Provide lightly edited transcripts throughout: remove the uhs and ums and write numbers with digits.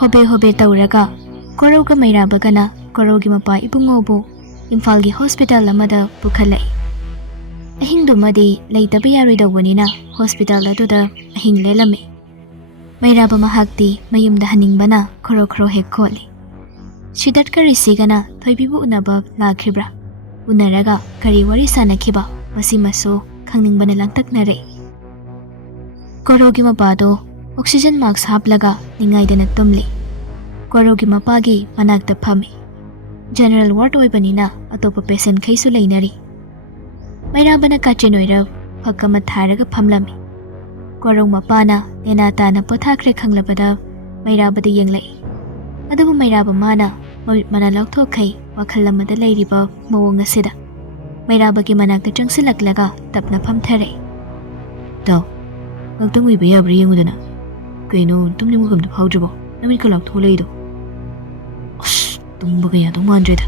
Hobe hobe tauraga Korauga Mairabagana Koraugi mapa ibungobu Imphal hospital amada pukhalai Ahingdumadi leitabi yaroidawbanina hospital aduda ahing lelame Mairaba mahakti mayumda haningbana khoro khoro hek kholi Sidat karisigana thoibibu unaba lakhibra unaraga kari wari sanakhiba masimaso khangningbana langtaknare Korogi mapado oxygen mask haplaga ningaidana tumli Korogi mapagi manakta phami general ward oibanina atopa patient khaisu leinari Mairabana kachenoira phakama tharaga phamlami Korong mapana nenatana pothakre khanglabada Mairabada yenglai adubu Mairaba mana mana laukthokkai wakhalamada leiriba mawong asida Mairabagi manakta changsilaklaga tapna phamthare Taw ngaktung uiba yabra yengudana kaino tumni mugamda phawjabo namin ka lauktholayido tumbaga yadong mandreda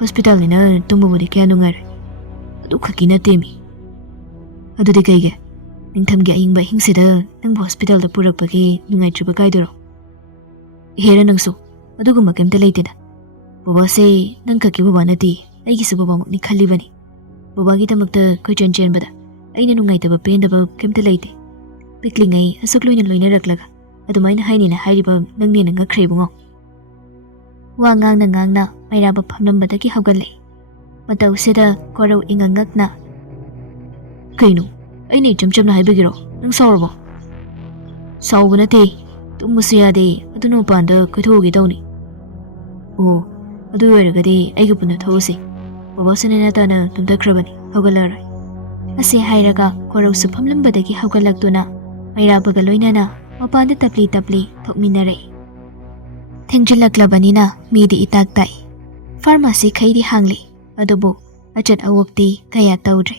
hospital nina tumbabudi kaya nungar adu khakina temi adudi kaige ningthamgi ayingba hingsida nangbu hospital da purakpagi nungaitriba kaiduro hera nangso aduguma kemta leiteda baba se nang khaki baba nati aigi su baba mukni khalibani baba gi tamakta koi chen bada aina nungaitaba pendaba kemta leite piklingai asukloina loina raklaga adumaina hainina hairiba nangni nanga khrebungo wa ngangna Mairaba phamlambadagi hawgalai matawsida korau ingangakna kaino aini chamchamna haibagiro nang sawrabo sawbunate tumusu yade aduno panda koithogi dawni o adu oiragadi aiga punna thawsi babasana tana tumdakrabani hawgalarai ase hairaga korau su phamlambadagi hawgalaktuna Mairabaga loinana mapanda tapli thokminarai Thengjilakklabanina midi itak tai pharmacy khairi hangli adubu achat awokti kaya tawdre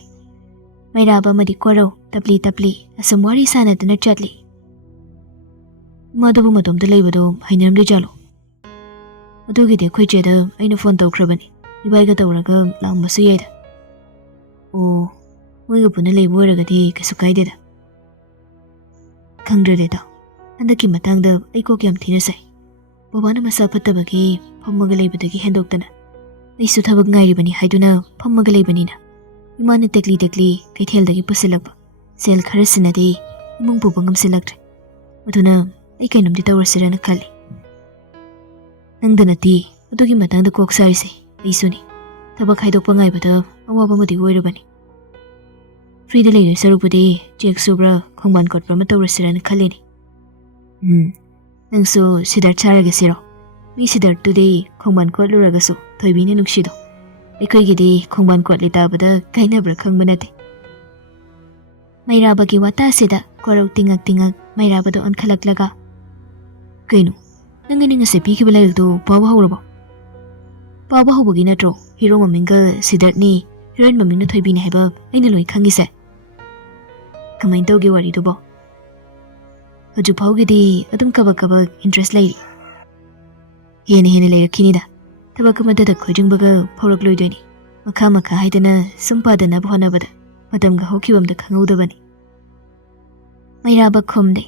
Mairaba madi korau tapli asam wari sanaduna chatli madubu matomda leibado hainaramde jalo adugide khoicheda aina phone tawkrabani ibaiga tawraga lambasu yaida o moiga puna leibu oragadi kasu kaideda khangdreda andaki matangda aiko kyam thina sai babana masa fatabagi phammaga leibadagi hendoktana aisu thabak ngairibani haiduna phammaga leibanina imana tekli kaitheldagi pusilakba sel kharasinadi imung pubangam silaktre aduna ai kainamdi tawrasirana khali nangdanati adugi matangda koksarise aisuni thabak haidokpa ngaibada awaba madi oirabani frida leire sarupudi check subra khongban kotpra ma tawrasirana khalini nangso sidar charaga siro mi sidar today khongban kotluragasu thoibini nuksido ekoigidi khongban kotli tabada kainabra khangbanate Mairabagi wata sida korau tingak Mairabado onkalaklaga kaino nangani ngase pikibalaigdo pawa hawrabo pawa hawbagi natro hero maminga sidarni heroine mamingna thoibini haiba aina loi khangise kamain tawge wari dubo Haju paugidi adum kabak interest lairi hena leirakhinida tabak amadada khoijingbaga phawrakloidoni makha haidana sumpadana bhonabada matamga hokibamda khangaudabani Mairaba khomde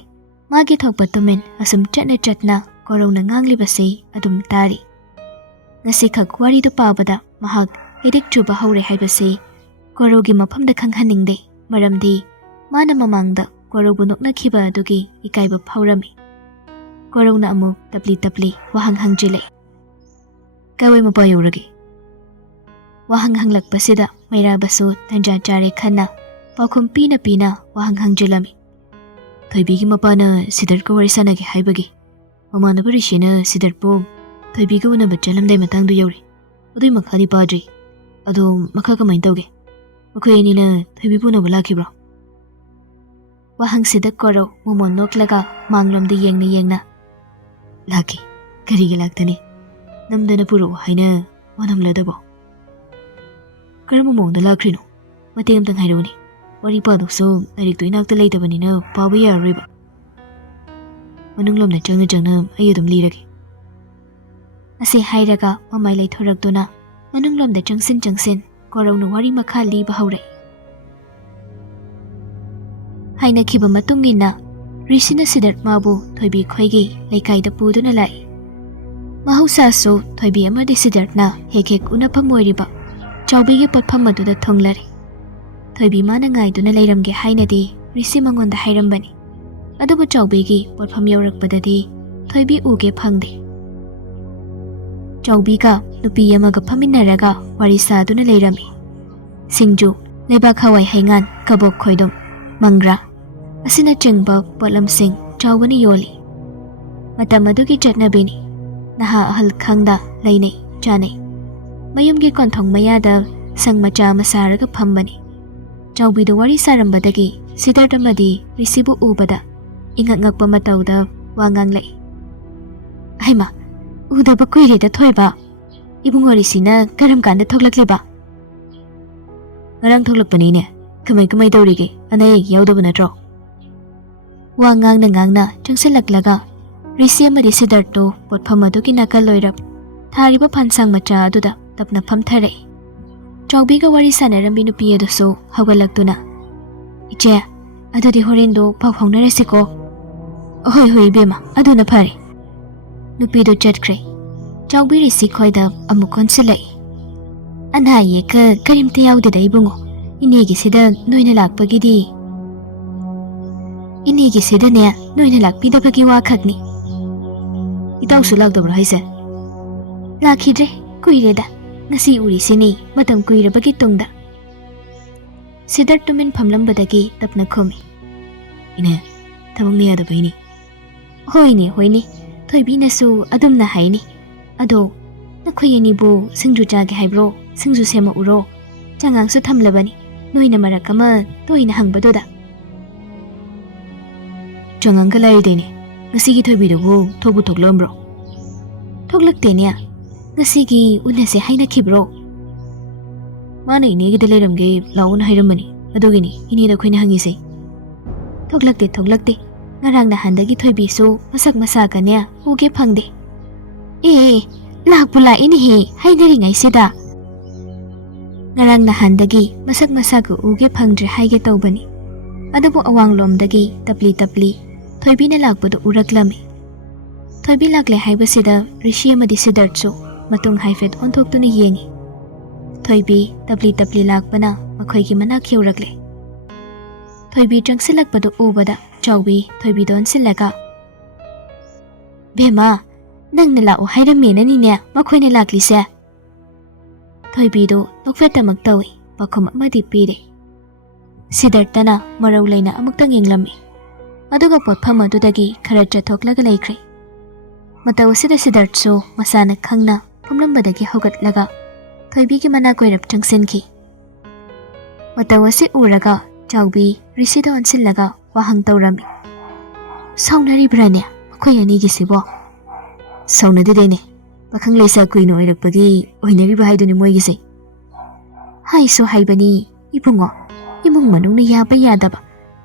magi thokpa tumen asum chatna korona nganglibase adum tari ngasi khak wari do pabada mahak edik chuba hawre haibase korogi maphamda khanghaningde maramdi mana mamangda Korobu noknakhiba adugi ikaiba phawrami korona amu tapli wahang hangjile kawai mapa yorage wahang hanglakpasida Mairabasu tanja jare khanna pakhum pina wahang hangjilami thoibigi mapana sidar ko wari sanagi haibagi mamana barishina sidar po thoibigi una bachalamde matangdu yori adui makhani padri adu makha kamain tawge makhoi anina thoibibu na bulakibra Wahang sida korau momon noklaga manglomda yengna laki karigi laktani namdana puro haina wanamladabo karama mongda lakrino mateng amtang haironi wari padokso larik to inakta leitabanina pawa yarariba manunglomna changna ai adum lirage ase hairaga mamai leithoraktuna manunglomda changsin ꯀꯣꯔꯧꯅ ꯋꯥꯔꯤ ꯃꯈꯥ ꯂꯤꯕ ꯍꯧꯔꯛꯏ꯫ ꯍꯥꯏꯅꯈꯤꯕ ꯃꯇꯨꯡ ꯏꯟꯅ ꯔꯤꯁꯤꯅ ꯁꯤꯗꯥꯔꯊ ꯊꯣꯏꯕꯤ ꯈꯣꯏꯒꯤ ꯂꯩꯀꯥꯏꯗ ꯄꯨꯗꯨꯅ ꯂꯥꯛꯏ꯫ ꯃꯍꯧꯁꯥꯁꯨ ꯊꯣꯏꯕꯤ ꯑꯃꯗꯤ ꯁꯤꯗꯥꯔꯊꯅ ꯍꯦꯛ ꯍꯦꯛ ꯎꯅꯐꯝ ꯑꯣꯏꯔꯤꯕ ꯆꯥꯎꯕꯤꯒꯤ ꯄꯣꯠꯐꯝ ꯑꯗꯨꯗ ꯊꯨꯡꯂꯔꯦ꯫ ꯊꯣꯏꯕꯤ ꯃꯥꯅ ꯉꯥꯏꯗꯨꯅ ꯂꯩꯔꯝꯒꯦ ꯍꯥꯏꯅꯗꯤ ꯔꯤꯁꯤ ꯃꯉꯣꯟꯗ ꯍꯥꯏꯔꯝꯕꯅꯤ꯫ ꯑꯗꯨꯕꯨ ꯆꯥꯎꯕꯤꯒꯤ ꯄꯣꯠꯐꯝ ꯌꯧꯔꯛꯄꯗꯗꯤ ꯊꯣꯏꯕꯤ ꯎꯒꯦ ꯐꯪꯗꯦ꯫ ꯆꯥꯎꯕꯤꯒ ꯅꯨꯄꯤ ꯑꯃꯒ ꯐꯝꯃꯤꯟꯅꯔꯒ ꯋꯥꯔꯤ ꯁꯥꯗꯨꯅ ꯂꯩꯔꯝꯃꯤ꯫ ꯁꯤꯡꯖꯨ, ꯂꯩꯕꯥꯛ ꯍꯋꯥꯏ ꯍꯩꯉꯥꯟ, ꯀꯕꯣꯛ ꯈꯣꯏꯗꯨꯝ, ꯃꯪꯒ꯭ꯔꯥ ꯑꯁꯤꯅꯆꯤꯡꯕ ꯄꯣꯠꯂꯝꯁꯤꯡ ꯆꯥꯎꯕꯅ ꯌꯣꯜꯂꯤ꯫ ꯃꯇꯝ ꯑꯗꯨꯒꯤ ꯆꯠꯅꯕꯤꯅꯤ꯫ ꯅꯍꯥ ꯑꯍꯜ ꯈꯪꯅ ꯂꯩꯅꯩ ꯆꯥꯅꯩ꯫ ꯃꯌꯨꯝꯒꯤ ꯀꯣꯟꯊꯣꯡ ꯃꯌꯥꯗ ꯁꯪ ꯃꯆꯥ ꯑꯃ ꯁꯥꯔꯒ ꯐꯝꯕꯅꯤ꯫ ꯆꯥꯎꯕꯤꯗ ꯋꯥꯔꯤ ꯁꯥꯔꯝꯕꯗꯒꯤ ꯁꯤꯗꯥꯔꯊ ꯑꯃꯗꯤ ꯔꯤꯁꯤꯕꯨ ꯎꯕꯗ ꯏꯉꯛ ꯉꯛꯄ ꯃꯇꯧꯗ ꯋꯥ ꯉꯥꯡꯂꯛꯏ꯫ ꯍꯩꯃꯥ, ꯎꯗꯕ ꯀꯨꯏꯔꯦꯗ ꯊꯣꯏꯕ꯫ ꯏꯕꯨꯡꯉꯣ ꯔꯤꯁꯤꯅ ꯀꯔꯝ ꯀꯥꯟꯗ ꯊꯣꯛꯂꯛꯂꯤꯕ? ꯉꯔꯥꯡ ꯊꯣꯛꯂꯛꯄꯅꯤꯅꯦ꯫ ꯀꯃꯥꯏ ꯇꯧꯔꯤꯒꯦ? ꯑꯅꯥ ꯑꯌꯦꯛ ꯌꯥꯎꯗꯕ ꯅꯠꯇ꯭ꯔꯣ? ꯋꯥ ꯉꯥꯡꯅ ꯉꯥꯡꯅ ꯆꯪꯁꯤꯜꯂꯛꯂꯒ ꯔꯤꯁꯤ ꯑꯃꯗꯤ ꯁꯤꯗꯥꯔꯊꯇꯨ ꯄꯣꯠꯐꯝ ꯑꯗꯨꯒꯤ ꯅꯥꯀꯜꯂꯣꯏꯔꯞ ꯊꯥꯔꯤꯕ ꯐꯥꯟꯁꯥꯡ ꯃꯆꯥ ꯑꯗꯨꯗ ꯇꯞꯅ ꯐꯝꯊꯔꯛꯏ꯫ ꯆꯥꯎꯕꯤꯒ ꯋꯥꯔꯤ ꯁꯥꯟꯅꯔꯝꯕꯤ ꯅꯨꯄꯤ ꯑꯗꯨꯁꯨ ꯍꯧꯒꯠꯂꯛꯇꯨꯅ, ꯏꯆꯦ, ꯑꯗꯨꯗꯤ ꯍꯣꯔꯦꯟꯗꯣ ꯄꯥꯎ ꯐꯥꯎꯅꯔꯁꯤꯀꯣ? ꯍꯣꯏ ꯏꯕꯦꯝꯃ, ꯑꯗꯨꯅ ꯐꯔꯦ꯫ ꯅꯨꯄꯤꯗꯨ ꯆꯠꯈ꯭ꯔꯦ꯫ ꯆꯥꯎꯕꯤ ꯔꯤꯁꯤ ꯈꯣꯏꯗ ꯑꯃꯨꯛ ꯀꯣꯟꯁꯤꯜꯂꯛꯏ꯫ ꯑꯅꯥ ꯑꯌꯦꯛꯀ ꯀꯔꯤꯝꯇ ꯌꯥꯎꯗꯦꯗ ꯏꯕꯨꯡꯉꯣ꯫ ꯏꯅꯦꯒꯤꯁꯤꯗ ꯅꯣꯏꯅ ꯂꯥꯛꯄꯤꯗꯕꯒꯤ ꯋꯥꯈꯛꯅꯤ꯫ ꯏꯇꯥꯎꯁꯨ ꯂꯥꯛꯇꯕ꯭ꯔꯣ ꯍꯥꯏꯁꯦ? ꯂꯥꯛꯈꯤꯗ꯭ꯔꯦ, ꯀꯨꯏꯔꯦꯗ꯫ ꯉꯁꯤ ꯎꯔꯤꯁꯤꯅꯤ ꯃꯇꯝ ꯀꯨꯏꯔꯕꯒꯤ ꯇꯨꯡꯗ꯫ ꯁꯤꯗꯥꯔꯊ ꯇꯨꯃꯤꯟ ꯐꯝꯂꯝꯕꯗꯒꯤ ꯇꯞꯅ ꯈꯨꯝꯃꯤ꯫ ꯏꯅꯦ, ꯊꯕꯛꯅ ꯌꯥꯗꯕꯩꯅꯤ꯫ ꯍꯣꯏꯅꯦ, ꯊꯣꯏꯕꯤꯅꯁꯨ ꯑꯗꯨꯝꯅ ꯍꯥꯏꯅꯤ꯫ ꯑꯗꯣ ꯅꯈꯣꯏ ꯑꯅꯤꯕꯨ ꯁꯤꯡꯖꯨ ꯆꯥꯒꯦ ꯍꯥꯏꯕ꯭ꯔꯣ? ꯁꯤꯡꯖꯨ ꯁꯦꯝꯃꯛꯎꯔꯣ? ꯆꯉꯥꯡꯁꯨ ꯊꯝꯂꯕꯅꯤ, ꯅꯣꯏꯅ ꯃꯔꯛ ꯑꯃ ꯇꯣꯏꯅ ꯍꯪꯕꯗꯨꯗ꯫ ꯆꯉꯥꯡꯒ ꯂꯥꯏꯔꯤꯗꯩꯅꯦ꯫ ꯉꯁꯤꯒꯤ ꯊꯣꯏꯕꯤꯗꯨꯕꯨ ꯊꯣꯛꯄꯨ ꯊꯣꯛꯂꯛꯑꯝꯕ꯭ꯔꯣ? ꯊꯣꯛꯂꯛꯇꯦꯅꯦ꯫ ꯉꯁꯤꯒꯤ ꯎꯅꯁꯦ ꯍꯥꯏꯅꯈꯤꯕ꯭ꯔꯣ? ꯃꯥꯅ ꯏꯅꯦꯒꯤꯗ ꯂꯩꯔꯝꯒꯦ ꯂꯥꯛꯑꯣꯅ ꯍꯥꯏꯔꯝꯕꯅꯤ꯫ ꯑꯗꯨꯒꯤꯅꯤ ꯏꯅꯦꯗ ꯑꯩꯈꯣꯏꯅ ꯍꯪꯉꯤꯁꯦ꯫ ꯊꯣꯛꯂꯛꯇꯦ꯫ ꯉꯔꯥꯡ ꯅꯍꯥꯟꯗꯒꯤ ꯊꯣꯏꯕꯤꯁꯨ ꯃꯁꯛ ꯃꯁꯥꯒꯅꯦ ꯎꯒꯦ ꯐꯪꯗꯦ꯫ ꯂꯥꯛꯄꯨ ꯂꯥꯛꯏꯅꯦꯍꯦ ꯍꯥꯏꯅꯔꯤꯉꯩꯁꯤꯗ꯫ ꯉꯔꯥꯡ ꯅꯍꯥꯟꯗꯒꯤ ꯃꯁꯛ ꯃꯁꯥꯒ ꯎꯒꯦ ꯐꯪꯗ꯭ꯔꯦ ꯍꯥꯏꯒꯦ ꯇꯧꯕꯅꯤ꯫ ꯑꯗꯨꯕꯨ ꯑꯋꯥꯡꯂꯣꯝꯗꯒꯤ ꯇꯞꯂꯤ ꯊꯣꯏꯕꯤꯅ ꯂꯥꯛꯄꯗꯨ ꯎꯔꯛꯂꯝꯃꯤ꯫ ꯊꯣꯏꯕꯤ ꯂꯥꯛꯂꯦ ꯍꯥꯏꯕꯁꯤꯗ ꯔꯤꯁꯤ ꯑꯃꯗꯤ ꯁꯤꯗꯥꯔꯊꯁꯨ ꯃꯇꯨꯡ ꯍꯥꯏꯐꯦꯠ ꯑꯣꯟꯊꯣꯛꯇꯨꯅ ꯌꯦꯡꯉꯤ꯫ ꯊꯣꯏꯕꯤ ꯇꯞꯂꯤ ꯂꯥꯛꯄꯅ ꯃꯈꯣꯏꯒꯤ ꯃꯅꯥꯛ ꯌꯧꯔꯛꯂꯦ꯫ ꯊꯣꯏꯕꯤ ꯆꯪꯁꯤꯜꯂꯛꯄꯗꯨ ꯎꯕꯗ ꯆꯥꯎꯕꯤ ꯊꯣꯏꯕꯤꯗ ꯑꯣꯟꯁꯤꯜꯂꯒ, ꯕꯦꯝꯃ, ꯅꯪꯅ ꯂꯥꯛꯑꯣ ꯍꯥꯏꯔꯝꯃꯦꯅꯅꯤꯅꯦ ꯃꯈꯣꯏꯅ ꯂꯥꯛꯂꯤꯁꯦ꯫ ꯊꯣꯏꯕꯤꯗꯨ ꯅꯣꯛꯐꯦꯠꯇꯃꯛ ꯇꯧꯏ, ꯄꯥꯎꯈꯨꯝ ꯑꯃꯗꯤ ꯄꯤꯔꯦ꯫ ꯁꯤꯗꯥꯔꯊꯇꯅ ꯃꯔꯧ ꯂꯩꯅ ꯑꯃꯨꯛꯇꯪ ꯌꯦꯡꯂꯝꯃꯤ, ꯑꯗꯨꯒ ꯄꯣꯠꯐꯝ ꯑꯗꯨꯗꯒꯤ ꯈꯔ ꯆꯠꯊꯣꯛꯂꯒ ꯂꯩꯈ꯭ꯔꯦ꯫ ꯃꯇꯧ ꯑꯁꯤꯗ ꯁꯤꯗꯥꯔꯊꯁꯨ ꯃꯁꯥꯅ ꯈꯪꯅ ꯐꯝꯂꯝꯕꯗꯒꯤ ꯍꯧꯒꯠꯂꯒ ꯊꯣꯏꯕꯤꯒꯤ ꯃꯅꯥꯛ ꯑꯣꯏꯔꯞ ꯆꯪꯁꯤꯟꯈꯤ꯫ ꯃꯇꯧ ꯑꯁꯤ ꯎꯔꯒ ꯆꯥꯎꯕꯤ ꯔꯤꯁꯤꯗ ꯑꯣꯟꯁꯤꯜꯂꯒ ꯋꯥꯍꯪ ꯇꯧꯔꯝꯃꯤ꯫ ꯁꯥꯎꯅꯔꯤꯕ꯭ꯔꯥꯅꯦ ꯃꯈꯣꯏ ꯑꯅꯤꯒꯤꯁꯤꯕꯣ? ꯁꯥꯎꯅꯗꯦꯗꯩꯅꯦ꯫ ꯄꯥꯈꯪ ꯂꯩꯁꯥ ꯀꯨꯏꯅ ꯑꯣꯏꯔꯛꯄꯒꯤ ꯑꯣꯏꯅꯔꯤꯕ ꯍꯥꯏꯗꯨꯅꯤ ꯃꯣꯏꯒꯤꯁꯦ꯫ ꯍꯥꯏꯁꯨ ꯍꯥꯏꯕꯅꯤ ꯏꯕꯨꯡꯉꯣ, ꯏꯃꯨꯡ ꯃꯅꯨꯡꯅ ꯌꯥꯕ ꯌꯥꯗꯕ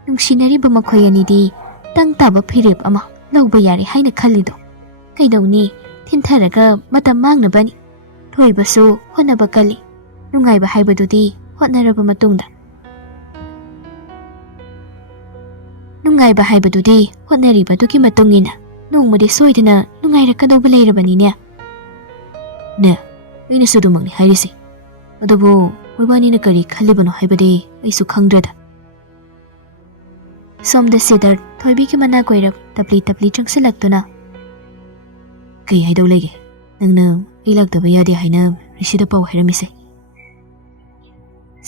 ꯅꯨꯡꯁꯤꯅꯔꯤꯕ ꯃꯈꯣꯏ ꯑꯅꯤꯗꯤ ꯇꯪ ꯇꯥꯕ ꯐꯤꯔꯦꯞ ꯑꯃ ꯂꯧꯕ ꯌꯥꯔꯦ ꯍꯥꯏꯅ ꯈꯜꯂꯤꯗꯣ ꯀꯩꯗꯧꯅꯤ? ꯊꯤꯟꯊꯔꯒ ꯃꯇꯝ ꯃꯥꯡꯅꯕꯅꯤ꯫ ꯊꯣꯏꯕꯁꯨ ꯍꯣꯠꯅꯕ ꯀꯜꯂꯤ꯫ ꯅꯨꯡꯉꯥꯏꯕ ꯍꯥꯏꯕꯗꯨꯗꯤ ꯍꯣꯠꯅꯔꯕ ꯃꯇꯨꯡꯗ꯫ ꯅꯨꯡꯉꯥꯏꯕ ꯍꯥꯏꯕꯗꯨꯗꯤ ꯍꯣꯠꯅꯔꯤꯕꯗꯨꯒꯤ ꯃꯇꯨꯡ ꯏꯟꯅ ꯅꯣꯡꯃꯗꯤ ꯁꯣꯏꯗꯅ ꯅꯨꯡꯉꯥꯏꯔꯛꯀꯗꯧꯕ ꯂꯩꯔꯕꯅꯤꯅꯦ꯫ ꯅꯦ, ꯑꯩꯅꯁꯨ ꯑꯗꯨꯃꯛꯅꯤ ꯍꯥꯏꯔꯤꯁꯤ꯫ ꯑꯗꯨꯕꯨ ꯃꯣꯏꯕꯥꯅꯤꯅ ꯀꯔꯤ ꯈꯜꯂꯤꯕꯅꯣ ꯍꯥꯏꯕꯗꯤ ꯑꯩꯁꯨ ꯈꯪꯗ꯭ꯔꯦꯗ꯫ ꯁꯣꯝꯗ ꯁꯤꯗꯥꯔꯊ ꯊꯣꯏꯕꯤꯒꯤ ꯃꯅꯥꯛ ꯑꯣꯏꯔꯞ ꯇꯞꯂꯤ ꯆꯪꯁꯤꯜꯂꯛꯇꯨꯅ, ꯀꯩ ꯍꯥꯏꯗꯧ ꯂꯩꯒꯦ? ꯅꯪꯅ ꯑꯩ ꯂꯥꯛꯇꯕ ꯌꯥꯗꯦ ꯍꯥꯏꯅ ꯔꯤꯁꯤꯗ ꯄꯥꯎ ꯍꯥꯏꯔꯝꯃꯤꯁꯦ?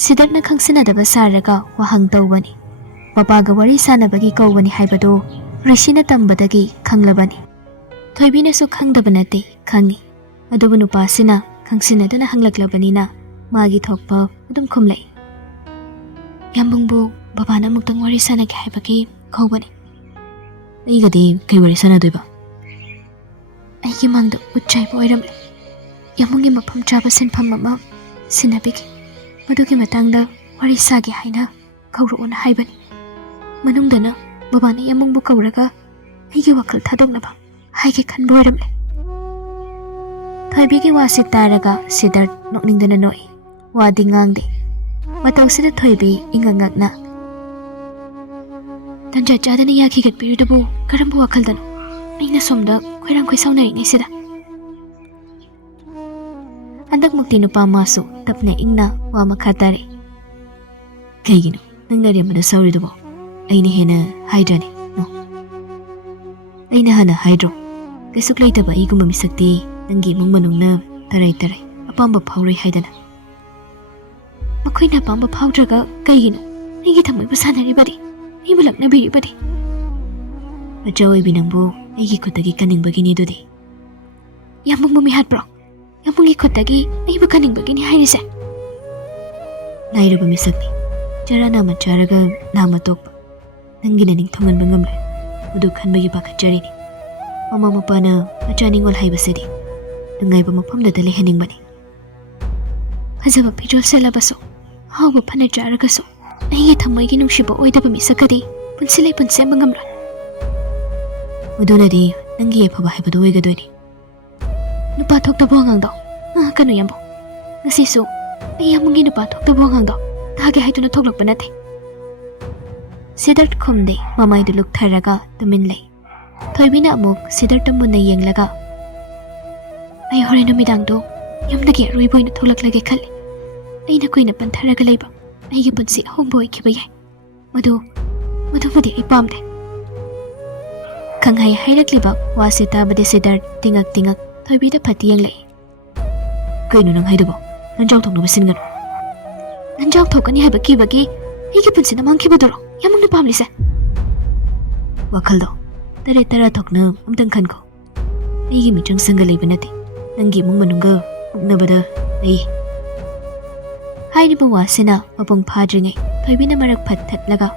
ꯁꯤꯗꯥꯔꯊꯅ ꯈꯪꯁꯤꯟꯅꯗꯕ ꯁꯥꯔꯒ ꯋꯥꯍꯪ ꯇꯧꯕꯅꯤ꯫ ꯃꯄꯥꯒ ꯋꯥꯔꯤ ꯁꯥꯟꯅꯕꯒꯤ ꯀꯧꯕꯅꯤ ꯍꯥꯏꯕꯗꯨ ꯔꯤꯁꯤꯅ ꯇꯝꯕꯗꯒꯤ ꯈꯪꯂꯕꯅꯤ꯫ ꯊꯣꯏꯕꯤꯅꯁꯨ ꯈꯪꯗꯕ ꯅꯠꯇꯦ, ꯈꯪꯉꯤ꯫ ꯑꯗꯨꯕꯨ ꯅꯨꯄꯥꯁꯤꯅ ꯈꯪꯁꯤꯟꯅꯗꯅ ꯍꯪꯂꯛꯂꯕꯅꯤꯅ ꯃꯥꯒꯤ ꯊꯣꯛꯄ ꯑꯗꯨꯝ ꯈꯨꯝꯂꯛꯏ꯫ ꯌꯥꯝꯕꯨꯡꯕꯨ ꯕꯕꯥꯅ ꯑꯃꯨꯛꯇꯪ ꯋꯥꯔꯤ ꯁꯥꯟꯅꯒꯦ ꯍꯥꯏꯕꯒꯤ ꯀꯧꯕꯅꯤ꯫ ꯑꯩꯒꯗꯤ ꯀꯩ ꯋꯥꯔꯤ ꯁꯥꯟꯅꯗꯣꯏꯕ? ꯑꯩꯒꯤ ꯃꯪꯗ ꯎꯠꯆꯥꯏꯕ ꯑꯣꯏꯔꯝꯂꯦ꯫ ꯌꯥꯝꯕꯨꯡꯒꯤ ꯃꯐꯝ ꯆꯥꯕ ꯁꯤꯟꯐꯝ ꯑꯃ ꯁꯤꯟꯅꯕꯤꯒꯦ, ꯃꯗꯨꯒꯤ ꯃꯇꯥꯡꯗ ꯋꯥꯔꯤ ꯁꯥꯒꯦ ꯍꯥꯏꯅ ꯀꯧꯔꯛꯑꯣꯅ ꯍꯥꯏꯕꯅꯤ꯫ ꯃꯅꯨꯡꯗꯅ ꯕꯕꯥꯅ ꯌꯥꯝꯕꯨꯡꯕꯨ ꯀꯧꯔꯒ ꯑꯩꯒꯤ ꯋꯥꯈꯜ ꯊꯥꯗꯣꯛꯅꯕ ꯍꯥꯏꯒꯦ ꯈꯟꯕ ꯑꯣꯏꯔꯝꯂꯦ꯫ ꯊꯣꯏꯕꯤꯒꯤ ꯋꯥꯁꯤ ꯇꯥꯔꯒ ꯁꯤꯗꯥꯔꯊ ꯅꯣꯛꯅꯤꯡꯗꯅ ꯅꯣꯛꯏ꯫ Wadi ngang de. Matang sida thoibi ingangakna. Tanja chadana yaki gat piridabu karambu wakaldano. Aina somda khairang khoi saunari ni sida. Andak mukti nupa masu tapne ingna wa makhatare. Kaigino nangnari amada sauridubo. Aina hena haidrani no. Aina hana haidro. Kaisuk laitaba igumba misakti nangi mung manungna tarai apamba phaurai haidana. Makoina apamba phaudraga kaigino aigi thamoi bu sanaribadi aibu laknabiribadi. Machawai binangbu aigi khutagi kaningbagini dudi. Yamung mumi hatbro. Yamungi khutagi aibu kaningbagini hairise. Nairaba misakni. Jara nama charaga nama tokpa. Nangina ning thongan bangamle. Udu khanbagi pakhacharini. Mama mapana machaningol haibasidi. Nangaiba mafamda dali haningbani. Fazaba pijol selabaso. Hauba phana charagaso. Aigi thamoigi nungshiba oidaba misakadi. Punsilai punsem bangamla. Udunadi nangi efaba haibadu oigadoini. Nupa thoktabu angangdo. Kanu yambo. Ngasisu ai yamungi nupa thoktabu angangdo. Thage haiduna thoklakpa nate. Siddharth khumde mamaidu luktharaga tumin lei. Thoibina amuk Siddharth munna yenglaga. Ai hore numidangdo yamdagi aroiboina thoklaklage khalle. Aina koina pantharaga leiba. Aigi punsi ahombo oikiba yai. Madubudi ai pamde. Khanghai hairakliba wase tabade Siddharth tingak thoibida phati yenglei. Kaino nang haidubo nanjau thoknoba singano. Nanjau thokani haiba kibagi aigi punsina mangkibadoro yamungna pamlise. Wakhaldo tara thokna amtang khanko. Aigi michang sanga leiba nate. Nangi mung manunga uknabada ai. Hairiba wasina mapung phadringai thoibina marak phathatlaga.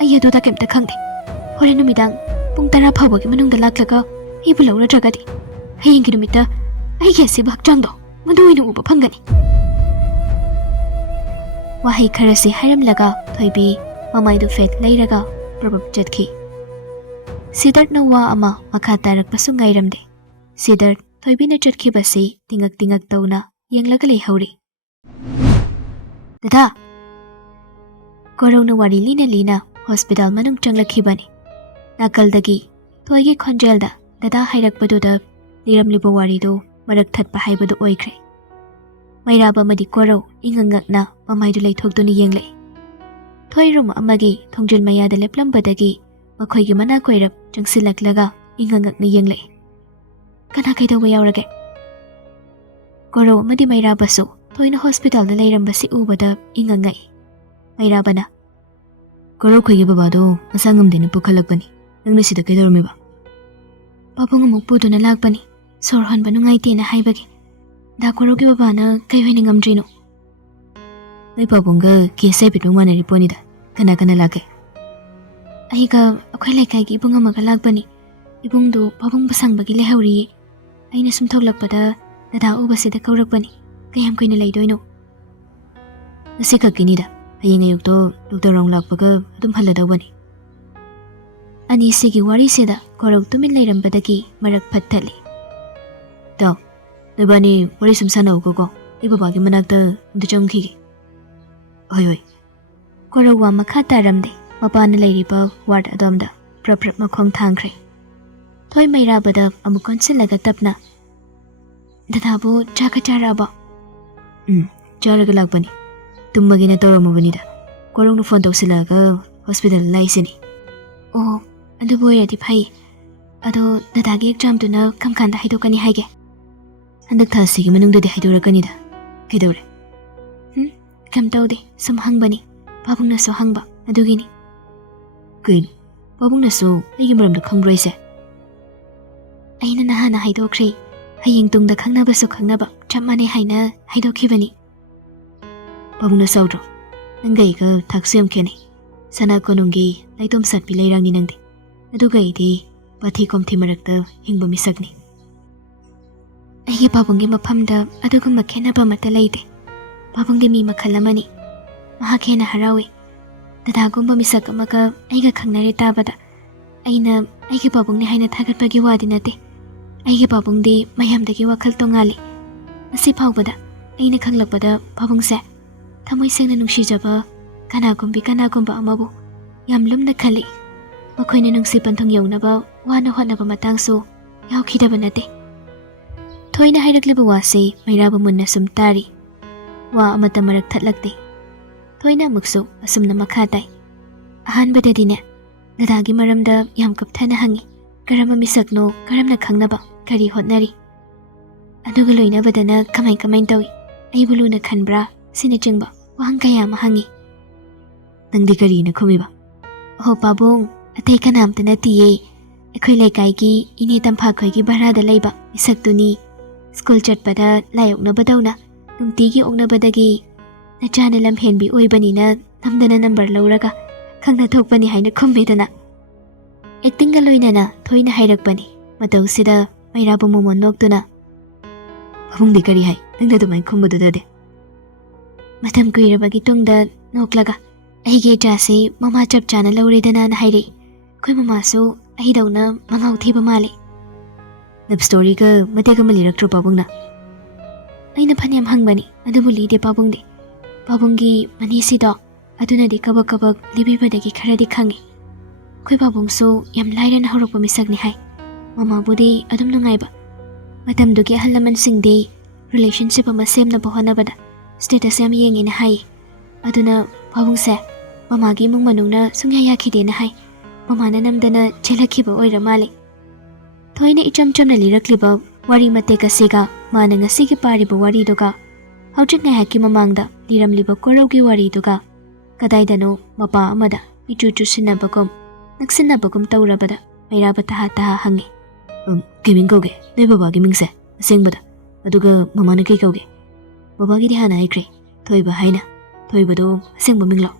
Ai adoda kemta khangde. Hore numidang pung 10 phawagi manungda laklaga aibu lauradragadi. Hayingi numita aigi asiba hakchangdo maduina uba phangani. Wahai kharasi hairamlaga thoibi mamaidu fet leiraga probab chatkhi. Siddharth na wa ama makha tarakpasu ngairamde. Siddharth thoibina chatkibasi tingak tauna yenglaga leihori. Dada Korona wari lina hospital manung changlakhibani. Nakaldagi thoigi khonjelda dada hairakpaduda liramliba waridu marak thatpa haibadu oikre. Mairaba madi korau ingangakna mamaidu leithokduni yenglei. Thoirum amagi thongjil mayada leplambadagi makhoigi mana koirap changsilaklaga ingangakna yenglei. Kana kaidawa yaurage. Korau amadi mairabasu thoina hospital da leirambasi ubada ingangai. Mairabana Korau khoigi babado asangamdena pukhalakpani. Nangna sida kaidormiba. Babang amuk puduna lakpani. Sorhan banungaitena haibagi. Da Korau ki babana kaihoini ngamdrino. Nai babunga kesai pitmung wana riponida. Kana lake. Aiga akhoi laikai ki ibung amaga lakpani. Ibungdu babung basang bagi lehauri. Aina sumthoklakpada dada ubasida kaurakpani. Kayam koina laidoino. Nasi kakinida. Hayeng ayukto Dr. Rong lakpaga adum haladawani. Ani sigi wari sida Korau tumin lairambadagi marak phathali. Tao, nabani wari sumsana ugogo. Ibabagi manakta ndachangkhigi. Oi. Korau wa makha taramde mapana lairiba ward adomda prap makhong thangkhre. Thoi mairabada amukonsilaga tapna. Dadabu chaka charaba. Charaga lakpani. Tumbagina toromabanida. Korau nu phone tawsilaga hospital laisini. Oh, adubo yadi phai. Ado dadagi exam tuna kamkhanda haidokani haige. Handak thasigi manungdadi haidorakanida. Kaidore. Kam tawde sum hangbani. Babungna so hangba adugini. Kaino. Babungna so aigi maramda khangbraise. Aina nahana haidokre. Hayeng tungda khangnaba so khangnaba chamane haina haidokhibani. Babungna saudro. Nangaiga thaksuyam kene. Sana konungi laitom satpi leirangni nangde. Aduga idi pathi komthi marakta hingba misakni. Aigi babungi maphamda adugumba khenaba mata leide. Babungi mi makhalamani. Maha khena harawe. Dadagumba misak amaga aiga khangnare tabada. Aina aigi babungni haina thagatpagi wadi nate. Aigi babungdi mayamdagi wakhal tongali. Asi phawbada ꯑꯩꯅ ꯈꯪꯂꯛꯄꯗ ꯄꯥꯕꯨꯡꯁꯦ ꯊꯃꯣꯏ ꯁꯦꯡꯅ ꯅꯨꯡꯁꯤꯖꯕ ꯀꯅꯥꯒꯨꯝꯕ ꯑꯃꯕꯨ ꯌꯥꯝ ꯂꯨꯝꯅ ꯈꯜꯂꯤ. ꯃꯈꯣꯏꯅ ꯅꯨꯡꯁꯤ ꯄꯟꯊꯨꯡ ꯌꯧꯅꯕ ꯋꯥꯅ ꯍꯣꯠꯅꯕ ꯃꯇꯥꯡꯁꯨ ꯌꯥꯎꯈꯤꯗꯕ ꯅꯠꯇꯦ. ꯊꯣꯏꯅ ꯍꯥꯏꯔꯛꯂꯤꯕ ꯋꯥꯁꯤ ꯃꯩꯔꯥꯕ ꯃꯨꯟꯅ ꯁꯨꯝ ꯇꯥꯔꯤ. ꯋꯥ ꯑꯃꯠꯇ ꯃꯔꯛ ꯊꯠꯂꯛꯇꯦ. ꯊꯣꯏꯅ ꯑꯃꯨꯛꯁꯨ ꯑꯁꯨꯝꯅ ꯃꯈꯥ ꯇꯥꯏ. ꯑꯍꯥꯟꯕꯗꯗꯤꯅꯦ ꯗꯗꯥꯒꯤ ꯃꯔꯝꯗ ꯌꯥꯝ ꯀꯨꯞꯊꯅ ꯍꯪꯉꯤ. ꯀꯔꯝꯕ ꯃꯤꯁꯛꯅꯣ, ꯀꯔꯝꯅ ꯈꯪꯅꯕ, ꯀꯔꯤ ꯍꯣꯠꯅꯔꯤ, ꯑꯗꯨꯒ ꯂꯣꯏꯅꯕꯗꯅ ꯀꯃꯥꯏ ꯇꯧꯏ, ꯑꯩꯕꯨ ꯂꯨꯅ ꯈꯟꯕ꯭ꯔꯥ ꯁꯤꯅꯆꯤꯡꯕ ꯋꯥꯍꯪ ꯀꯌꯥ ꯑꯃ ꯍꯪꯉꯤ. ꯅꯪꯗꯤ ꯀꯔꯤꯅ ꯈꯨꯝꯃꯤꯕ? ꯑꯣ ꯄꯥꯕꯨꯡ, ꯑꯇꯩ ꯀꯅꯥꯝꯇ ꯅꯠꯇꯤꯌꯦ. ꯑꯩꯈꯣꯏ ꯂꯩꯀꯥꯏꯒꯤ ꯏꯅꯦ ꯇꯝꯐꯥꯈꯣꯏꯒꯤ ꯚꯔꯥꯗ ꯂꯩꯕ ꯃꯤꯁꯛꯇꯨꯅꯤ. ꯁ꯭ꯀꯨꯜ ꯆꯠꯄꯗ ꯂꯥꯏꯌꯣꯛꯅꯕꯗꯧꯅ ꯅꯨꯡꯇꯤꯒꯤ ꯑꯣꯛꯅꯕꯗꯒꯤ ꯅꯆꯥꯅ ꯂꯝꯍꯦꯟꯕꯤ ꯑꯣꯏꯕꯅꯤꯅ ꯅꯝꯗꯅ ꯅꯝꯕꯔ ꯂꯧꯔꯒ ꯈꯪꯅ ꯊꯣꯛꯄꯅꯤ ꯍꯥꯏꯅ ꯈꯨꯝꯃꯤꯗꯅ. ꯑꯦꯛꯇꯤꯡꯒ ꯂꯣꯏꯅꯅ ꯊꯣꯏꯅ ꯍꯥꯏꯔꯛꯄꯅꯤ. ꯃꯇꯧꯁꯤꯗ ꯃꯩꯔꯥꯕ ꯃꯣꯃꯣꯟ ꯅꯣꯛꯇꯨꯅ, ꯄꯥꯕꯨꯡꯗꯤ ꯀꯔꯤ ꯍꯥꯏ ꯅꯪꯅ ꯑꯗꯨꯃꯥꯏꯅ ꯈꯨꯝꯕꯗꯨꯗꯗꯤ? ꯃꯇꯝ ꯀꯨꯏꯔꯕꯒꯤ ꯇꯨꯡꯗ ꯅꯣꯛꯂꯒ, ꯑꯩꯒꯤ ꯏꯆꯥꯁꯤ ꯃꯃꯥ ꯆꯞ ꯆꯥꯅ ꯂꯧꯔꯦꯗꯅ ꯍꯥꯏꯔꯛꯏ. ꯑꯩꯈꯣꯏ ꯃꯃꯥꯁꯨ ꯑꯩꯗꯧꯅ ꯃꯉꯥꯎ ꯊꯤꯕ ꯃꯥꯜꯂꯤ. ꯂꯞ ꯁ꯭ꯇꯣꯔꯤꯒ ꯃꯇꯦꯛ ꯑꯃ ꯂꯤꯔꯛꯇ꯭ꯔꯣ ꯄꯥꯕꯨꯡꯅ? ꯑꯩꯅ ꯐꯅꯌꯥꯝ ꯍꯪꯕꯅꯤ, ꯑꯗꯨꯕꯨ ꯂꯤꯗꯦ ꯄꯥꯕꯨꯡꯗꯤ. ꯄꯥꯕꯨꯡꯒꯤ ꯃꯅꯦꯁꯤꯗꯣ ꯑꯗꯨꯅꯗꯤ ꯀꯕꯛ ꯂꯤꯕꯤꯕꯗꯒꯤ ꯈꯔꯗꯤ ꯈꯪꯉꯤ. ꯑꯩꯈꯣꯏ ꯄꯥꯕꯨꯡꯁꯨ ꯌꯥꯝ ꯂꯥꯏꯔꯅ ꯍꯧꯔꯛꯄ ꯃꯤꯁꯛꯅꯤ ꯍꯥꯏ. ꯃꯃꯥꯕꯨꯗꯤ ꯑꯗꯨꯝ ꯅꯨꯡꯉꯥꯏꯕ. ꯃꯇꯝꯗꯨꯒꯤ ꯑꯍꯜ ꯂꯃꯟꯁꯤꯡꯗꯤ ꯔꯤꯂꯦꯁꯟꯁꯤꯞ ꯑꯃ ꯁꯦꯝꯅꯕ ꯍꯣꯠꯅꯕꯗ ꯁ꯭ꯇꯦꯇꯁ ꯌꯥꯝ ꯌꯦꯡꯉꯦꯅ ꯍꯥꯏꯌꯦ. ꯑꯗꯨꯅ ꯄꯥꯕꯨꯡꯁꯦ ꯃꯃꯥꯒꯤ ꯏꯃꯨꯡ ꯃꯅꯨꯡꯅ ꯁꯨꯡꯌꯥ ꯌꯥꯈꯤꯗꯦꯅ ꯍꯥꯏ. ꯃꯃꯥꯅ ꯅꯝꯗꯅ ꯆꯦꯜꯂꯛꯈꯤꯕ ꯑꯣꯏꯔ ꯃꯥꯜꯂꯦ. ꯊꯣꯏꯅ ꯏꯆꯝ ꯆꯝꯅ ꯂꯤꯔꯛꯂꯤꯕ ꯋꯥꯔꯤ ꯃꯇꯦꯛ ꯑꯁꯤꯒ ꯃꯥꯅ ꯉꯁꯤꯒꯤ ꯄꯥꯔꯤꯕ ꯋꯥꯔꯤꯗꯨꯒ ꯍꯧꯖꯤꯛ ꯉꯥꯏꯍꯥꯛꯀꯤ ꯃꯃꯥꯡꯗ ꯂꯤꯔꯝꯂꯤꯕ ꯀꯣꯔꯧꯒꯤ ꯋꯥꯔꯤꯗꯨꯒ ꯀꯗꯥꯏꯗꯅꯣ ꯃꯄꯥ ꯑꯃꯗ ꯏꯆꯨ ꯆꯨꯁꯤꯟꯅꯕꯒꯨꯝ ꯅꯛꯁꯤꯟꯅꯕꯒꯨꯝ ꯇꯧꯔꯕꯗ ꯃꯩꯔꯥꯕ ꯇꯍꯥ ꯍꯪꯉꯤ. ꯀꯩꯃꯤꯡ ꯀꯧꯒꯦ ꯅꯣꯏ ꯕꯕꯥꯒꯤ ꯃꯤꯡꯁꯦ ꯑꯁꯦꯡꯕꯗ? ꯑꯗꯨꯒ ꯃꯃꯥꯅ ꯀꯩ ꯀꯧꯒꯦ? ꯕꯕꯥꯒꯤꯗꯤ ꯍꯥꯟꯅ ꯍꯥꯏꯈ꯭ꯔꯦ, ꯊꯣꯏꯕ ꯍꯥꯏꯅ. ꯊꯣꯏꯕꯗꯣ ꯑꯁꯦꯡꯕ ꯃꯤꯡꯂꯣ?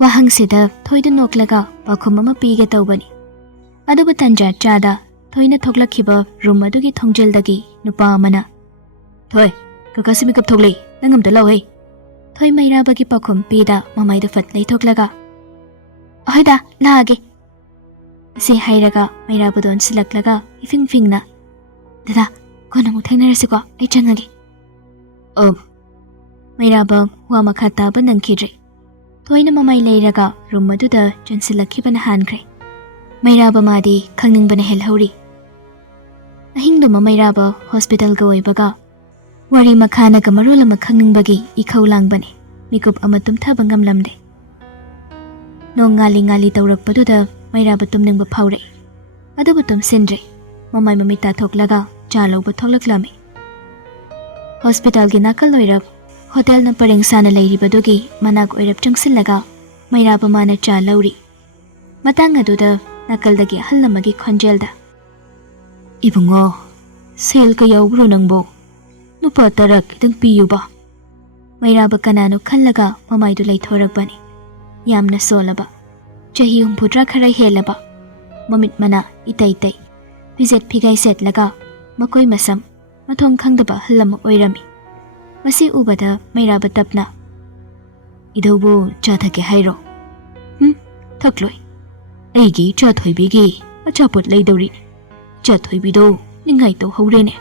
ꯋꯥꯍꯪꯁꯤꯗ ꯊꯣꯏꯗ ꯅꯣꯛꯂꯒ ꯄꯥꯎꯈꯨꯝ ꯑꯃ ꯄꯤꯒꯦ ꯇꯧꯕꯅꯤ. ꯑꯗꯨꯕꯨ ꯇꯟꯖꯥ ꯆꯥꯗ ꯊꯣꯏꯅ ꯊꯣꯛꯂꯛꯈꯤꯕ ꯔꯨꯝ ꯑꯗꯨꯒꯤ ꯊꯣꯡꯖꯦꯜꯗꯒꯤ ꯅꯨꯄꯥ ꯑꯃꯅ, ꯊꯣꯏ, ꯀꯀꯥꯁꯤ ꯃꯤꯀꯞ ꯊꯣꯛꯂꯛꯏ, ꯅꯪ ꯑꯝꯇ ꯂꯥꯎꯍꯦ. ꯊꯣꯏ ꯃꯩꯔꯥꯕꯒꯤ ꯄꯥꯎꯈꯨꯝ ꯄꯤꯗ ꯃꯃꯥꯏꯗ ꯐꯠ ꯂꯩꯊꯣꯛꯂꯒ, ꯑꯍꯣꯏꯗ ꯂꯥꯛꯑꯒꯦ ꯑꯁꯤ ꯍꯥꯏꯔꯒ ꯃꯩꯔꯥꯕꯗꯣ ꯑꯣꯟꯁꯤꯜꯂꯛꯂꯒ ꯏꯐꯤꯡ, ꯗꯗꯥ ꯀꯣꯟꯅ ꯑꯃꯨꯛ ꯊꯦꯡꯅꯔꯁꯤꯀꯣ, ꯑꯩ ꯆꯪꯉꯒꯦ. ꯃꯩꯔꯥꯕ ꯋꯥ ꯃꯈꯥ ꯇꯥꯕ ꯅꯪꯈꯤꯗ꯭ꯔꯦ. ꯊꯣꯏꯅ ꯃꯃꯥꯏ ꯂꯩꯔꯒ ꯔꯨꯝ ꯑꯗꯨꯗ ꯆꯪꯁꯤꯜꯂꯛꯈꯤꯕꯅ ꯍꯥꯟꯈ꯭ꯔꯦ. ꯃꯩꯔꯥꯕ ꯃꯥꯗꯤ ꯈꯪꯅꯤꯡꯕꯅ ꯍꯦꯜꯍꯧꯔꯤ. ꯑꯍꯤꯡꯗꯨꯃ ꯃꯩꯔꯥꯕ ꯍꯣꯁꯄꯤꯇꯥꯜꯒ ꯑꯣꯏꯕꯒ ꯋꯥꯔꯤ ꯃꯈꯥꯅꯒ ꯃꯔꯣꯜ ꯑꯃ ꯈꯪꯅꯤꯡꯕꯒꯤ ꯏꯈꯧ ꯂꯥꯡꯕꯅꯤ. ꯃꯤꯀꯨꯞ ꯑꯃ ꯇꯨꯝꯊꯕ ꯉꯝꯂꯝꯗꯦ. ꯅꯣꯡ ꯉꯥꯜꯂꯤ ꯇꯧꯔꯛꯄꯗꯨꯗ ꯃꯩꯔꯥꯕ ꯇꯨꯝꯅꯤꯡꯕ ꯐꯥꯎꯔꯛꯏ. ꯑꯗꯨꯕꯨ ꯇꯨꯝꯁꯤꯟꯗ꯭ꯔꯦ. ꯃꯃꯥꯏ ꯃꯃꯤꯠ ꯇꯥꯊꯣꯛꯂꯒ ꯆꯥ ꯂꯧꯕ ꯊꯣꯛꯂꯛꯂꯝꯃꯤ. ꯍꯣꯁꯄꯤꯇꯥꯜꯒꯤ ꯅꯥꯀꯜ ꯑꯣꯏꯔꯞ ꯍꯣꯇꯦꯜꯅ ꯄꯔꯦꯡ ꯁꯥꯅ ꯂꯩꯔꯤꯕꯗꯨꯒꯤ ꯃꯅꯥꯛ ꯑꯣꯏꯔꯞ ꯆꯪꯁꯤꯜꯂꯒ ꯃꯩꯔꯥꯕ ꯃꯥꯅ ꯆꯥ ꯂꯧꯔꯤ. ꯃꯇꯥꯡ ꯑꯗꯨꯗ ꯅꯥꯀꯜꯗꯒꯤ ꯑꯍꯜ ꯑꯃꯒꯤ ꯈꯣꯟꯖꯦꯜꯗ, ꯏꯕꯨꯡꯉꯣ, ꯁꯦꯜ ꯀ ꯌꯥꯎꯕ꯭ꯔꯣ ꯅꯪꯕꯣ? ꯂꯨꯄꯥ 10 ꯈꯤꯇꯪ ꯄꯤꯌꯨꯕ. ꯃꯩꯔꯥꯕ ꯀꯅꯥꯅꯣ ꯈꯜꯂꯒ ꯃꯃꯥꯏꯗꯨ ꯂꯩꯊꯣꯔꯛꯄꯅꯤ. ꯌꯥꯝꯅ ꯁꯣꯜꯂꯕ, ꯆꯍꯤ 60 ꯈꯔ ꯍꯦꯜꯂꯕ, ꯃꯃꯤꯠ ꯃꯅꯥ ꯏꯇꯩ, ꯐꯤꯖꯦꯠ ꯐꯤꯒꯥꯏ ꯁꯦꯠꯂꯒ ꯃꯀꯣꯏ ꯃꯁꯝ ꯃꯊꯣꯡ ꯈꯪꯗꯕ ꯑꯍꯜ ꯑꯃ ꯑꯣꯏꯔꯝꯃꯤ. ꯃꯁꯤ ꯎꯕꯗ ꯃꯩꯔꯥꯕ ꯇꯞꯅ, ꯏꯙꯧꯕꯨ ꯆꯥ ꯊꯛꯀꯦ ꯍꯥꯏꯔꯣ? ꯊꯛꯂꯣꯏ. ꯑꯩꯒꯤ ꯏꯆꯥ ꯊꯣꯏꯕꯤꯒꯤ ꯑꯆꯥꯄꯣꯠ ꯂꯩꯗꯧꯔꯤꯅꯤ. ꯏꯆꯥ ꯊꯣꯏꯕꯤꯗꯣ ꯅꯤꯡꯉꯥꯏ ꯇꯧꯍꯧꯔꯦꯅꯦ.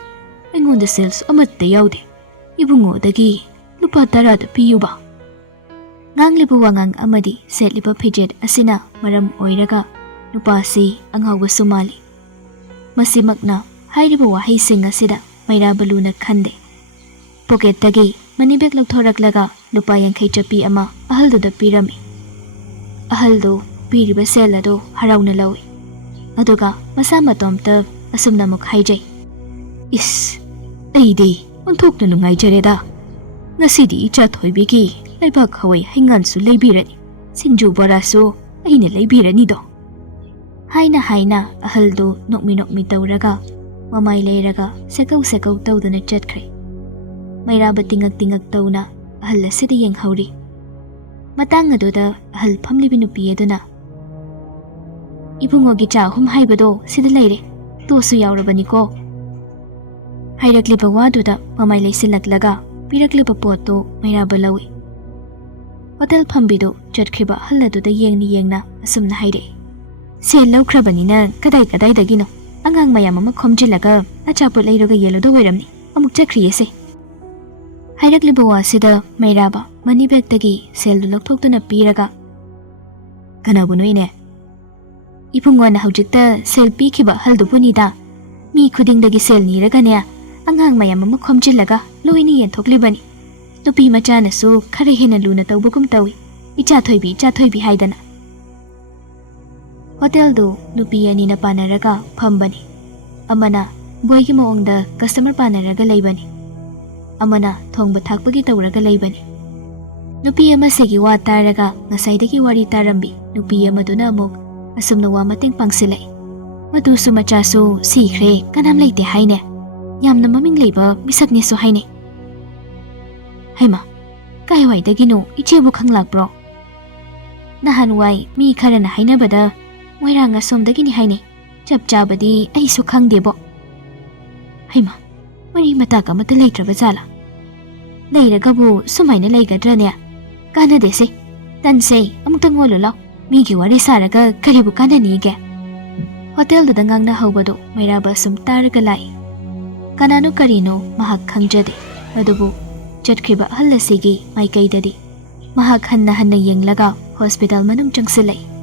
ꯑꯩꯉꯣꯟꯗ ꯁꯦꯜꯁꯨ ꯑꯃꯠꯇ ꯌꯥꯎꯗꯦ. ꯏꯕꯨꯡꯉꯣꯗꯒꯤ ꯂꯨꯄꯥ 10 ꯄꯤꯌꯨꯕ. ꯉꯥꯡꯂꯤꯕ ꯋꯥꯉꯥꯡ ꯑꯃꯗꯤ ꯁꯦꯠꯂꯤꯕ ꯐꯤꯖꯦꯠ ꯑꯁꯤꯅ ꯃꯔꯝ ꯑꯣꯏꯔꯒ ꯅꯨꯄꯥ ꯑꯁꯤ ꯑꯉꯥꯎꯕꯁꯨ ꯃꯥꯜꯂꯤ. ꯃꯁꯤꯃꯛꯅ ꯍꯥꯏꯔꯤꯕ ꯋꯥꯍꯩꯁꯤꯡ ꯑꯁꯤꯗ ꯃꯩꯔꯥꯕ ꯂꯨꯅ ꯈꯟꯗꯦ. ꯄꯣꯀꯦꯠꯇꯒꯤ ꯃꯅꯤꯕꯦꯛ ꯂꯧꯊꯣꯔꯛꯂꯒ ꯂꯨꯄꯥ 50 ꯆꯞꯄꯤ ꯑꯃ ꯑꯍꯜꯗꯨꯗ ꯄꯤꯔꯝꯃꯤ. ꯑꯍꯜꯗꯨ ꯄꯤꯔꯤꯕ ꯁꯦꯜ ꯑꯗꯨ ꯍꯔꯥꯎꯅ ꯂꯧꯏ. ꯑꯗꯨꯒ ꯃꯁꯥ ꯃꯇꯣꯝꯇ ꯑꯁꯨꯝꯅ ꯑꯃꯨꯛ ꯍꯥꯏꯖꯩ, ꯏꯁ, ꯑꯩꯗꯤ ꯑꯣꯟꯊꯣꯛꯅ ꯅꯨꯡꯉꯥꯏꯖꯔꯦꯗ. ꯉꯁꯤꯗꯤ ꯏꯆꯥ ꯊꯣꯏꯕꯤꯒꯤ ꯂꯩꯕꯥꯛ ꯍꯋꯥꯏ ꯍꯩꯉꯥꯟꯁꯨ ꯂꯩꯕꯤꯔꯅꯤ, ꯁꯤꯡꯖꯨ ꯕꯣꯔꯥꯁꯨ ꯑꯩꯅ ꯂꯩꯕꯤꯔꯅꯤꯗꯣ. ꯍꯥꯏꯅ ꯑꯍꯜꯗꯨ ꯅꯣꯛꯃꯤ ꯇꯧꯔꯒ ꯃꯃꯥꯏ ꯂꯩꯔꯒ ꯁꯦꯀꯧ ꯇꯧꯗꯨꯅ ꯆꯠꯈ꯭ꯔꯦ. ꯃꯩꯔꯥꯕ ꯇꯤꯡꯉꯛ ꯇꯧꯅ ꯑꯍꯜ ꯑꯁꯤꯗ ꯌꯦꯡꯍꯧꯔꯤ. ꯃꯇꯥꯡ ꯑꯗꯨꯗ ꯑꯍꯜ ꯐꯝꯂꯤꯕꯤ ꯅꯨꯄꯤ ꯑꯗꯨꯅ, ꯏꯕꯨꯡꯉꯣꯒꯤ ꯆꯥ 3 ꯍꯥꯏꯕꯗꯣ ꯁꯤꯗ ꯂꯩꯔꯦ, ꯇꯣꯁꯨ ꯌꯥꯎꯔꯕꯅꯤꯀꯣ. ꯍꯥꯏꯔꯛꯂꯤꯕ ꯋꯥꯗꯨꯗ ꯃꯃꯥꯏ ꯂꯩꯁꯤꯜꯂꯛꯂꯒ ꯄꯤꯔꯛꯂꯤꯕ ꯄꯣꯠꯇꯨ ꯃꯩꯔꯥꯕ ꯂꯧꯏ. ꯍꯣꯇꯦꯜ ꯐꯝꯕꯤꯗꯨ ꯆꯠꯈ꯭ꯔꯤꯕ ꯑꯍꯜ ꯑꯗꯨꯗ ꯌꯦꯡꯅ ꯑꯁꯨꯝꯅ ꯍꯥꯏꯔꯛꯏ, ꯁꯦꯜ ꯂꯧꯈ꯭ꯔꯕꯅꯤꯅ ꯀꯗꯥꯏꯗꯒꯤꯅꯣ ꯑꯉꯥꯡ ꯃꯌꯥꯝ ꯑꯃ ꯈꯣꯝꯖꯤꯜꯂꯒ ꯑꯆꯥꯄꯣꯠ ꯂꯩꯔꯒ ꯌꯦꯜꯂꯨꯗ ꯑꯣꯏꯔꯝꯅꯤ. ꯑꯃꯨꯛ ꯆꯠꯈ꯭ꯔꯤꯌꯦꯁꯦ. ꯍꯥꯏꯔꯛꯂꯤꯕ ꯋꯥꯁꯤꯗ ꯃꯩꯔꯥꯕ ꯃꯅꯤ ꯕꯦꯒꯇꯒꯤ ꯁꯦꯜꯗꯨ ꯂꯧꯊꯣꯛꯇꯨꯅ ꯄꯤꯔꯒ ꯀꯅꯥꯕꯨꯅꯣ ꯏꯅꯦ? ꯏꯕꯨꯡꯉꯣꯅ ꯍꯧꯖꯤꯛꯇ ꯁꯦꯜ ꯄꯤꯈꯤꯕ ꯑꯍꯜꯗꯨꯕꯨꯅꯤꯗ. ꯃꯤ ꯈꯨꯗꯤꯡꯗꯒꯤ ꯁꯦꯜ ꯅꯤꯔꯒꯅꯦ ꯑꯉꯥꯡ ꯃꯌꯥꯝ ꯑꯃ ꯈꯣꯝꯖꯤꯜꯂꯒ ꯂꯣꯏꯅ ꯌꯦꯟꯊꯣꯛꯂꯤꯕꯅꯤ. ꯅꯨꯄꯤ ꯃꯆꯥꯅꯁꯨ ꯈꯔ ꯍꯦꯟꯅ ꯂꯨꯅ ꯇꯧꯕꯒꯨꯝ ꯇꯧꯏ. ꯏꯆꯥꯊꯣꯏꯕꯤ ꯏꯆꯥꯊꯣꯏꯕꯤ ꯍꯥꯏꯗꯅ. ꯍꯣꯇꯦꯜꯗꯨ ꯅꯨꯄꯤ ꯑꯅꯤꯅ ꯄꯥꯟꯅꯔꯒ ꯐꯝꯕꯅꯤ. ꯑꯃꯅ ꯕꯣꯏꯒꯤ ꯃꯑꯣꯡꯗ ꯀꯁꯇꯃꯔ ꯄꯥꯟꯅꯔꯒ ꯂꯩꯕꯅꯤ. ꯑꯃꯅ ꯊꯣꯡꯕ ꯊꯥꯛꯄꯒꯤ ꯇꯧꯔꯒ ꯂꯩꯕꯅꯤ. ꯅꯨꯄꯤ ꯑꯃꯁꯤꯒꯤ ꯋꯥ ꯇꯥꯔꯒ ꯉꯁꯥꯏꯗꯒꯤ ꯋꯥꯔꯤ ꯇꯥꯔꯝꯕꯤ ꯅꯨꯄꯤ ꯑꯃꯗꯨꯅ ꯑꯃꯨꯛ ꯑꯁꯨꯝꯅ ꯋꯥ ꯃꯇꯦꯡ ꯄꯥꯡꯁꯤꯜꯂꯛꯏ. ꯃꯗꯨꯁꯨ ꯃꯆꯥꯁꯨ ꯁꯤꯈ꯭ꯔꯦ ꯀꯅꯥꯝ ꯂꯩꯇꯦ ꯍꯥꯏꯅꯦ. ꯌꯥꯝꯅ ꯃꯃꯤꯡ ꯂꯩꯕ ꯃꯤꯁꯛꯅꯦꯁꯨ ꯍꯥꯏꯅꯩ. ꯍꯩꯃꯥ, ꯀꯥꯏꯋꯥꯏꯗꯒꯤꯅꯣ ꯏꯆꯦꯕꯨ ꯈꯪꯂꯥꯛꯄ꯭ꯔꯣ? ꯅꯍꯥꯟꯋꯥꯏ ꯃꯤ ꯈꯔꯅ ꯍꯥꯏꯅꯕꯗ ꯃꯣꯏꯔꯥꯡ ꯑꯁꯣꯝꯗꯒꯤꯅꯤ ꯍꯥꯏꯅꯩ. ꯆꯞ ꯆꯥꯕꯗꯤ ꯑꯩꯁꯨ ꯈꯪꯗꯦꯕꯣ. ꯍꯩꯃꯥ, ꯃꯔꯤ ꯃꯇꯥ ꯑꯃꯠꯇ ꯂꯩꯇ꯭ꯔꯕ ꯖꯥꯠꯂꯥ? ꯂꯩꯔꯒꯕꯨ ꯁꯨꯃꯥꯏꯅ ꯂꯩꯒꯗ꯭ꯔꯅꯦ? ꯀꯥꯟꯅꯗꯦꯁꯦ. ꯇꯟꯁꯦ ꯑꯃꯨꯛꯇꯪ ꯑꯣꯜꯂꯨ ꯂꯥꯎ. ꯃꯤꯒꯤ ꯋꯥꯔꯤ ꯁꯥꯔꯒ ꯀꯔꯤꯕꯨ ꯀꯥꯟꯅꯅꯤꯒꯦ? ꯍꯣꯇꯦꯜꯗꯨꯗ ꯉꯥꯡꯅꯍꯧꯕꯗꯣ ꯃꯩꯔꯥꯕ ꯁꯨꯝ ꯇꯥꯔꯒ ꯂꯥꯛꯏ. ꯀꯅꯥꯅꯣ ꯀꯔꯤꯅꯣ ꯃꯍꯥꯛ ꯈꯪꯖꯗꯦ. ꯑꯗꯨꯕꯨ ꯆꯠꯈ꯭ꯔꯤꯕ ꯑꯍꯜ ꯑꯁꯤꯒꯤ ꯃꯥꯏꯀꯩꯗꯗꯤ ꯃꯍꯥꯛ ꯍꯟꯅ ꯍꯟꯅ ꯌꯦꯡꯂꯒ ꯍꯣꯁꯄꯤꯇꯥꯜ ꯃꯅꯨꯡ ꯆꯪꯁꯤꯜꯂꯛꯏ.